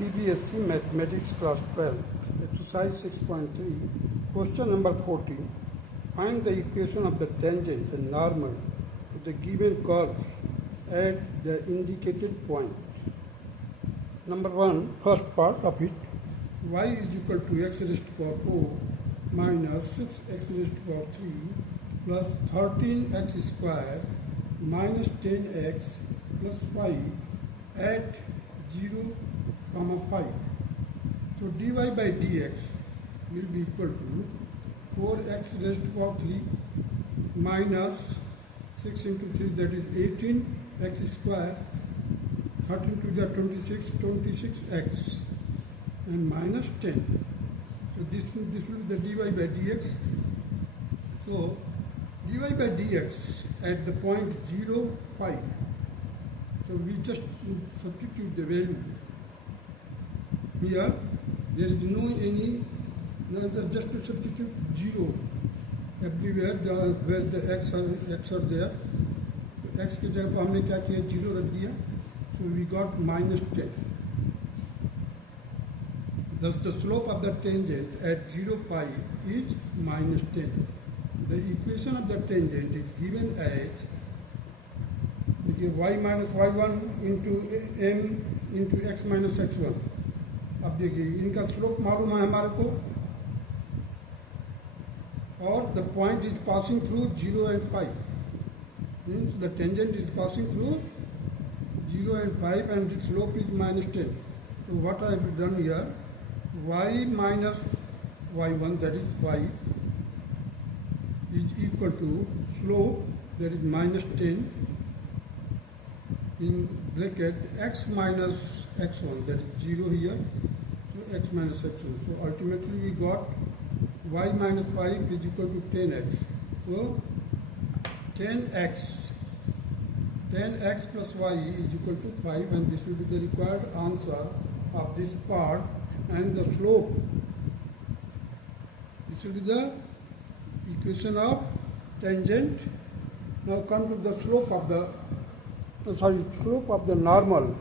CBSE Mathematics Class 12, Exercise 6.3, Question number 14. Find the equation of the tangent and normal to the given curve at the indicated point. Number 1, first part of it, y is equal to x raised to power 4 minus 6x raised to power 3 plus 13x square minus 10x plus 5 at 0, 5. So dy by dx will be equal to 4x raised to power 3 minus 6 into 3, that is 18x square, 13 to the 26, 26x and minus 10. So this will be the dy by dx. So dy by dx at the point 0, 5. So we just substitute the value. Here there is just to substitute 0 everywhere where the x are there. तो x की जगह पर हमने क्या किया, 0 रख दिया. So we got minus 10. Thus the slope of the tangent at 0, 5 is minus 10. The equation of the tangent is given as y minus y1 into m into x minus x1. अब देखिए इनका स्लोप मालूम है हमारे को, और the point is passing through 0 and 5. Means the tangent is passing through 0 and 5 and the slope is minus 10. So what I have done here, y minus y1, that is y, is equal to slope, that is minus 10, in bracket x minus x1, that is 0 here, so x minus x1. So ultimately we got y minus 5 is equal to 10x. So 10x plus y is equal to 5, and this will be the required answer of this part. And the slope, this will be the equation of tangent. Now come to the slope of the normal.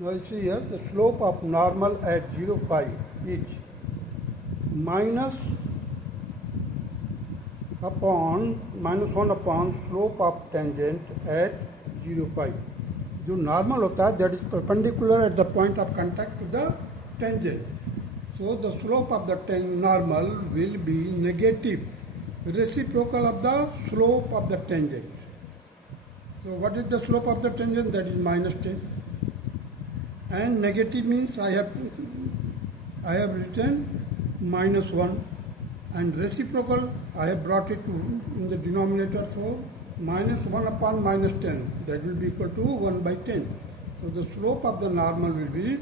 Now you see here the slope of normal at 0, 5 is minus 1 upon slope of tangent at 0, 5. जो normal होता है, that is perpendicular at the point of contact to the tangent. So the slope of the normal will be negative, reciprocal of the slope of the tangent. So what is the slope of the tangent? That is minus 10. And negative means I have written minus 1, and reciprocal I have brought it in the denominator for minus 1 upon minus 10, that will be equal to 1 by 10. So the slope of the normal will be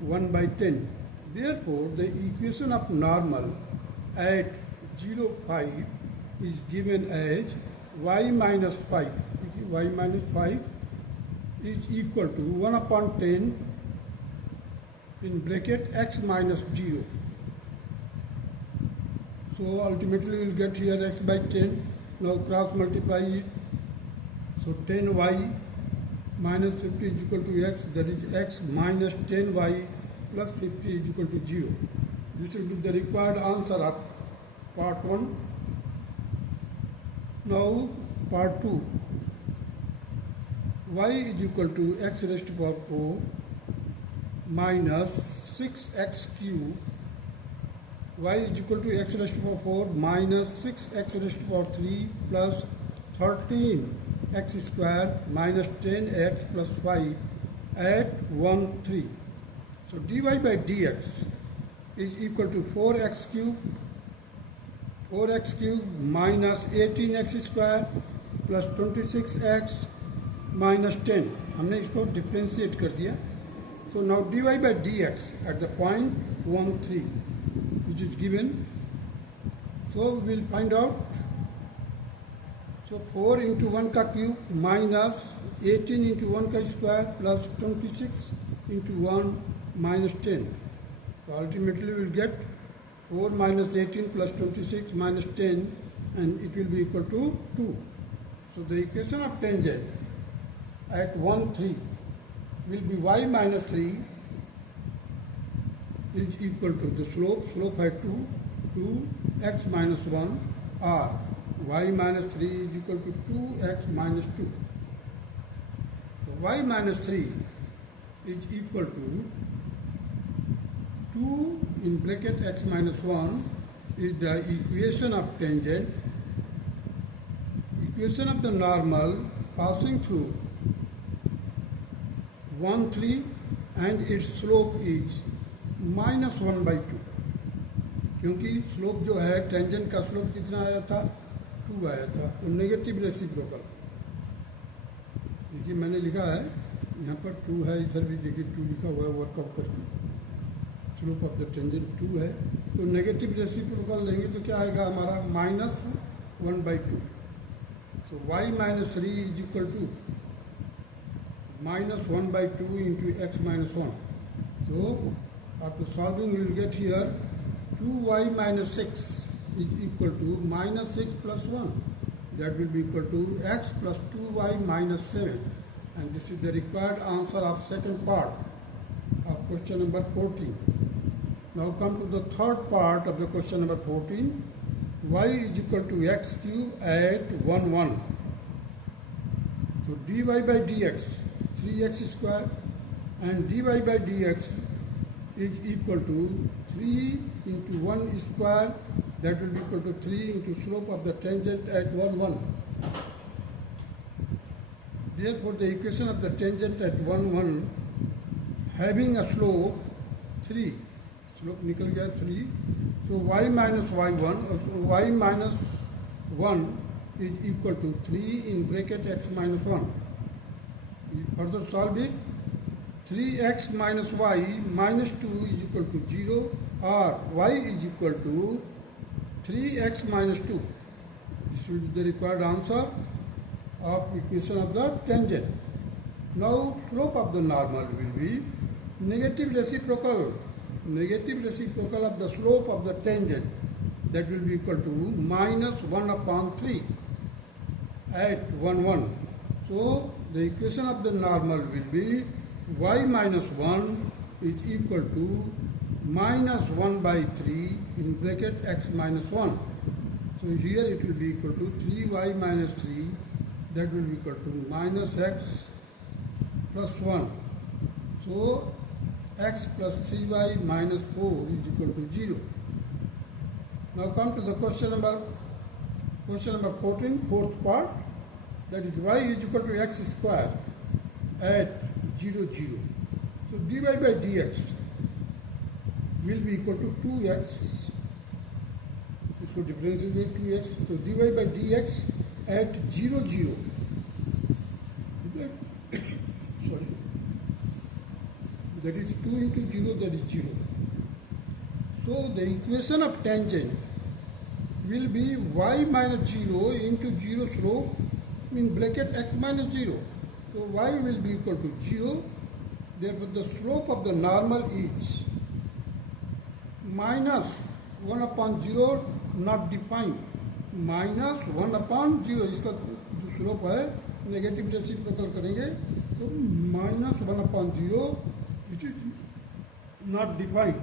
1 by 10. Therefore the equation of normal at 0, 5 is given as y minus 5. Y minus 5 is equal to 1 upon 10 in bracket x minus 0. So ultimately we will get here x by 10. Now cross multiply it. So 10y minus 50 is equal to x, that is x minus 10y plus 50 is equal to 0. This will be the required answer of part 1. Now part 2. Y is equal to x raised to power 4 minus 6x cube. Y is equal to x raised to power 4 minus 6x raised to power 3 plus 13x square minus 10x plus 5 at 1, 3. So dy by dx is equal to 4x cube minus 18x square plus 26x minus 10. हमने इसको differentiate कर दिया. So now dy by dx at the point 1, 3, which is given. So we will find out. So 4 into 1 का cube minus 18 into 1 का square plus 26 into 1 minus 10. So ultimately we will get 4 minus 18 plus 26 minus 10, and it will be equal to 2. So the equation of tangent at 1, 3 will be y minus 3 is equal to the slope at 2 x minus 1, or y minus 3 is equal to 2x minus 2. So y minus 3 is equal to 2 in bracket x minus 1 is the equation of tangent, equation of the normal passing through 1, 3, and its slope is minus 1 by 2. क्योंकि slope जो है tangent का slope कितना आया था, 2 आया था, तो नेगेटिव रेसिप्रोकल। देखिए मैंने लिखा है यहाँ पर 2 है, इधर भी देखिए 2 लिखा हुआ है, वर्कआउट करके स्लोप ऑफ द टेंजेंट 2 है, तो नेगेटिव रेसिप्रोकल लेंगे तो क्या आएगा हमारा minus 1 by 2. So y minus 3 is equal to minus 1 by 2 into x minus 1. So after solving we will get here 2y minus 6 is equal to minus 6 plus 1. That will be equal to x plus 2y minus 7. And this is the required answer of second part of question number 14. Now come to the third part of the question number 14. Y is equal to x cube at 1, 1. So dy by dx 3x square and dy by dx is equal to 3 into 1 square, that will be equal to 3 into slope of the tangent at 1, 1. Therefore the equation of the tangent at 1, 1 having a slope 3, slope निकल गया 3, so y minus y1 or y minus 1 is equal to 3 in bracket x minus 1. We further solve it. 3x minus y minus 2 is equal to 0, or y is equal to 3x minus 2. This will be the required answer of equation of the tangent. Now slope of the normal will be negative reciprocal of the slope of the tangent, that will be equal to minus 1 upon 3 at 1, 1. So the equation of the normal will be y minus 1 is equal to minus 1 by 3 in bracket x minus 1. So here it will be equal to 3y minus 3, that will be equal to minus x plus 1. So x plus 3y minus 4 is equal to 0. Now come to the question number 14, fourth part, that is y is equal to x square at 0, 0. So dy by dx will be equal to 2x. So difference will be 2x. So dy by dx at 0, 0. Sorry. That is 2 into 0, that is 0. So the equation of tangent will be y minus 0 into 0 slope in bracket x minus 0. So y will be equal to 0. Therefore the slope of the normal is minus 1 upon 0 not defined. Minus 1 upon 0. इसका जो slope है negative reciprocal करेंगे तो minus 1 upon 0, which is not defined.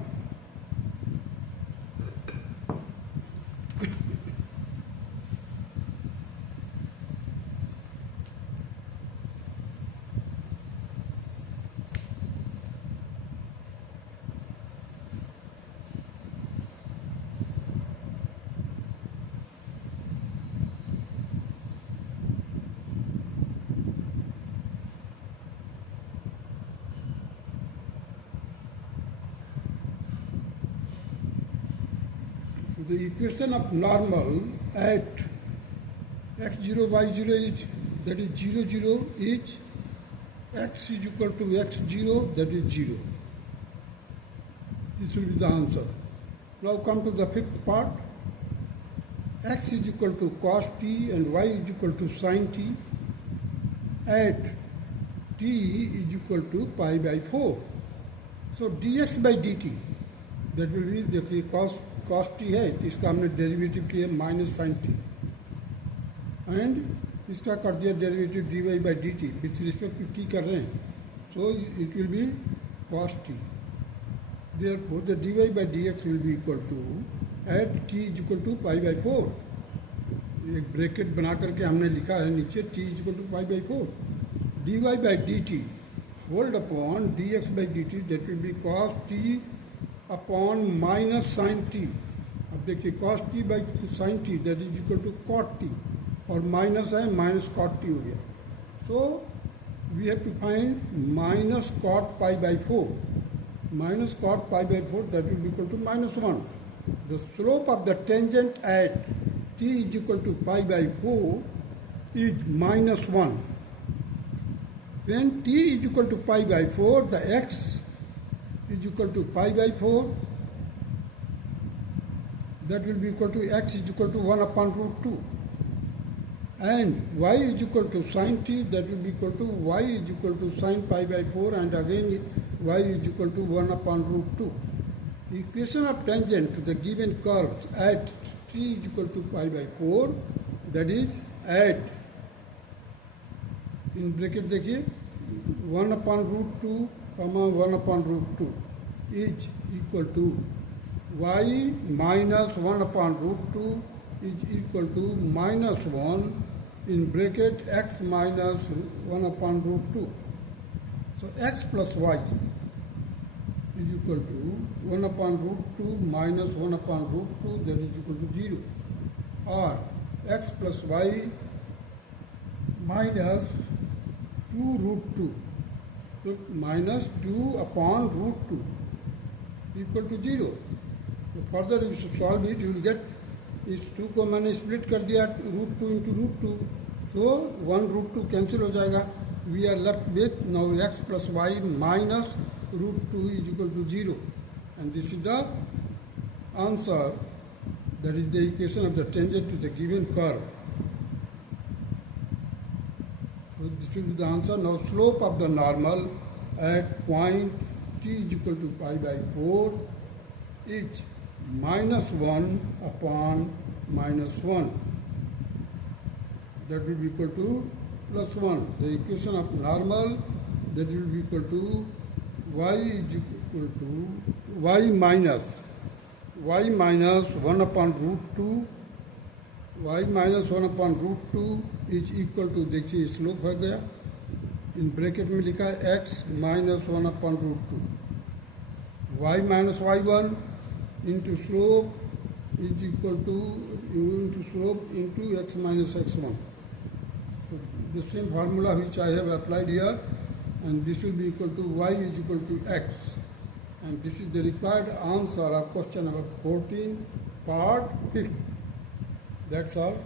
The equation of normal at x0, y0 is, that is 0, 0 is x is equal to x0, that is 0. This will be the answer. Now come to the fifth part. X is equal to cos t and y is equal to sin t at t is equal to pi by 4. So dx by dt that will be, देखिए cos T है तो इसका हमने derivative किया minus sine T, and इसका कर दिया derivative D Y by D T, with respect to T कर रहे हैं, so it will be cos T. Therefore the D Y by D X will be equal to at T is equal to pi by 4, एक bracket बना करके हमने लिखा है नीचे T is equal to pi by 4, D Y by D T whole upon D X by D T, that will be cos T upon minus sine T. अब देखिए cos T by sine T that is equal to cot T, और minus है minus cot T हो गया, so we have to find minus cot pi by 4, minus cot pi by 4, that will be equal to minus 1. The slope of the tangent at t is equal to pi by 4 is minus 1. When t is equal to pi by 4, the x is equal to pi by 4, that will be equal to x is equal to 1 upon root 2. And y is equal to sin t, that will be equal to y is equal to sin pi by 4, and again y is equal to 1 upon root 2. The equation of tangent to the given curves at t is equal to pi by 4, that is at, in bracket देखिए 1 upon root 2 comma 1 upon root 2 is equal to y minus 1 upon root 2 is equal to minus 1 in bracket x minus 1 upon root 2. So x plus y is equal to 1 upon root 2 minus 1 upon root 2, that is equal to 0. Or x plus y minus 2 root 2. So minus 2 upon root 2 equal to 0. So further if you solve it, you will get, इस 2 को मैंने split कर दिया root 2 into root 2, so 1 root 2 cancel हो जाएगा, we are left with now X plus Y minus root 2 is equal to 0, and this is the answer, that is the equation of the tangent to the given curve. So this will be the answer. Now slope of the normal at point t is equal to pi by 4 is minus 1 upon minus 1, that will be equal to plus 1. The equation of normal, that will be equal to y is equal to y minus 1 upon root 2, y minus 1 upon root 2 is equal to, देखिए slope हो गया, in bracket में लिखा है x minus 1 upon root 2, y minus y1 into slope is equal to into slope into x minus x1. So the same formula which I have applied here, and this will be equal to y is equal to x, and this is the required answer of question number 14 part 5. That's all.